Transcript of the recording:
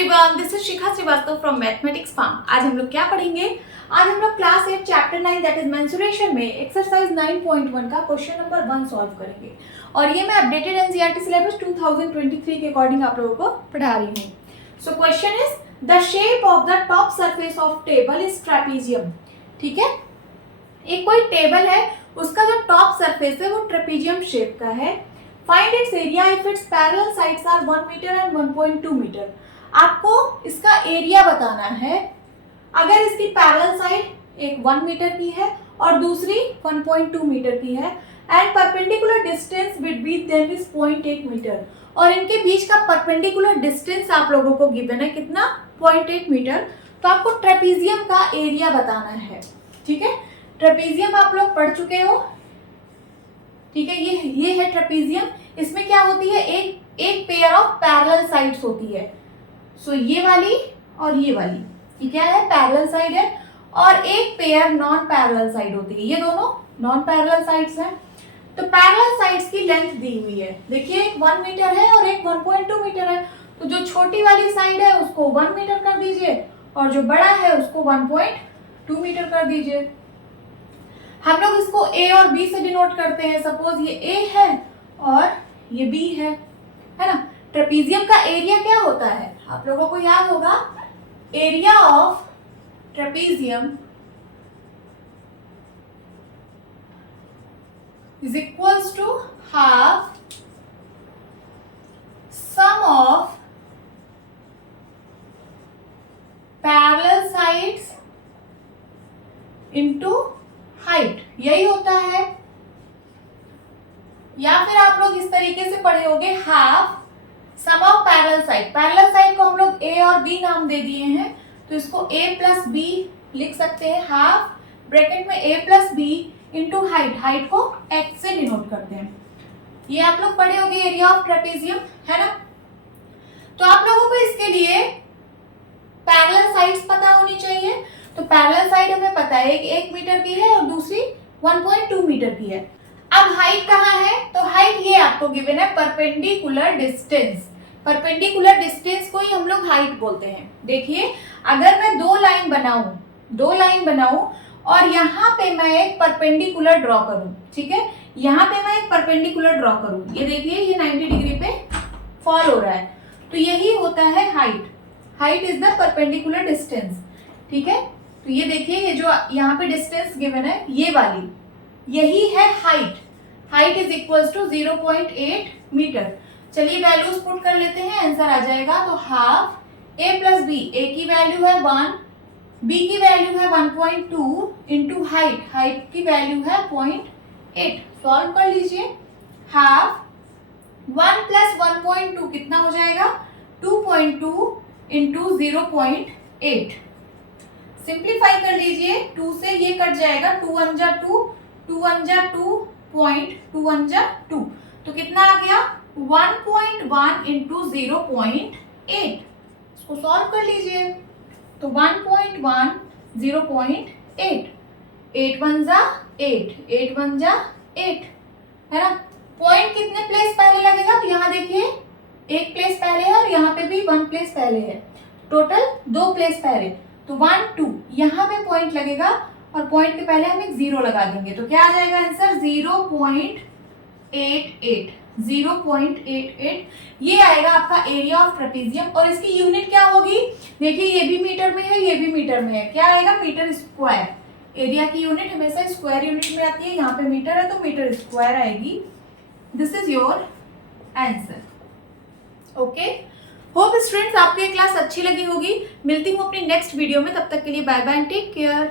Everyone, this is Shikha Srivastava from mathematics farm. आज हम लोग क्या पढ़ेंगे? आज हम लोग class 8 chapter 9 that is mensuration में एक्सरसाइज 9.1 का क्वेश्चन नंबर 1 सॉल्व करेंगे। और ये मैं अपडेटेड एनसीईआरटी सिलेबस 2023 के अकॉर्डिंग आप लोगों को पढ़ा रही हूँ। So question is the shape of the top surface of table is trapezium. ठीक है, एक कोई टेबल है, उसका जो टॉप सरफेस है वो ट्रेपीजियम शेप का है। Find its area if its parallel sides are 1 metre and 1.2 metre. आपको इसका एरिया बताना है अगर इसकी पैरेलल साइड एक 1 मीटर की है और दूसरी 1.2 मीटर की है and perpendicular distance between them is 0.8 metre और इनके बीच का परपेंडिकुलर डिस्टेंस आप लोगों को गिवन है कितना? 0.8 मीटर। तो आपको ट्रेपीजियम का एरिया बताना है। ठीक है, ट्रेपीजियम आप लोग पढ़ चुके हो। ठीक है, ये है ट्रेपीजियम। इसमें क्या होती है, एक पेयर ऑफ पैरेलल साइड्स होती है। सो ये वाली और ये वाली, ये क्या है? पैरेलल साइड है। और एक पेयर नॉन पैरेलल साइड होती है। ये दोनों नॉन पैरेलल साइड्स हैं। तो पैरेलल साइड्स की लेंथ दी हुई है। देखिए, एक 1 मीटर है और एक 1.2 मीटर है। तो जो छोटी वाली साइड है उसको 1 मीटर कर दीजिए और जो बड़ा है उसको 1.2 मीटर कर दीजिए। हम लोग इसको ए और बी से डिनोट करते हैं। सपोज ये ए है और ये बी है ना। ट्रेपीजियम का एरिया क्या होता है? आप लोगों को याद होगा, area of trapezium is equals to half sum of parallel sides into height। यही होता है। या फिर आप लोग इस तरीके से पढ़े होंगे, half sum of parallel side. Parallel side को हम लोग ए और बी नाम दे दिए हैं, तो इसको a प्लस बी लिख सकते हैं। हाफ ब्रैकेट में a plus b into height, height को x से डिनोट करते हैं। ये आप लोग पढ़े होंगे एरिया ऑफ ट्रेपीजियम, है ना। तो आप लोगों को इसके लिए पैरेलल साइड्स पता होनी चाहिए। तो पैरेलल साइड हमें पता है कि 1 मीटर की है और दूसरी 1.2 मीटर की है। अब हाइट कहाँ है? तो हाइट ये आपको गिवन है परपेंडिकुलर डिस्टेंस। परपेंडिकुलर डिस्टेंस को ही हम लोग हाइट बोलते हैं। देखिए, अगर मैं दो लाइन बनाऊं और यहाँ पे मैं एक परपेंडिकुलर ड्रॉ करूं, ठीक है, यहाँ पे मैं एक परपेंडिकुलर ड्रॉ करूं, ये देखिए ये 90 डिग्री पे फॉल हो रहा है, तो यही होता है height. Height is the perpendicular distance. ठीक है, तो ये देखिए, ये जो यहाँ पे डिस्टेंस गिवन है ये वाली, यही है height. Height is equals to 0.8 metre. चलिए वैल्यूज पुट कर लेते हैं, आंसर आ जाएगा। तो half a plus b, a की वैल्यू है 1, बी की वैल्यू है 1.2 इंटू हाइट, हाइट की वैल्यू है 0.8। सॉल्व कर लीजिए। हाफ 1 प्लस 1.2 कितना हो जाएगा? 2.2 इंटू 0.8। सिंप्लीफाई कर लीजिए, 2 से ये कट जाएगा, 2 1 जा 2, 2 1 जा 2, 2 1 जा 2, तो कितना आ गया? 1.1 इंटू 0.8। इसको सॉल्व कर लीजिए। तो 1.1 0.8, 8 1 जा 8, 8 1 जा 8, है ना। पॉइंट कितने प्लेस पहले लगेगा? तो यहाँ देखिए, एक प्लेस पहले है और यहाँ पे भी 1 प्लेस पहले है, टोटल 2 प्लेस पहले। तो 1 2 यहाँ पे पॉइंट लगेगा और पॉइंट के पहले हम एक 0 लगा देंगे, तो क्या आ जाएगा आंसर? 0.88। 0.88 ये आएगा आपका एरिया ऑफ ट्रेपीजियम। और इसकी यूनिट क्या होगी? देखिए, ये भी मीटर में है, ये भी मीटर में है। क्या आएगा? Metre square. एरिया की यूनिट हमेशा स्क्वायर यूनिट में आती है। यहाँ पे मीटर है तो मीटर स्क्वायर आएगी। This is your answer. Okay, hope students आपको ये क्लास अच्छी लगी होगी। मिलती हूँ अपनी नेक्स्ट वीडियो में, तब तक के लिए bye bye and take care.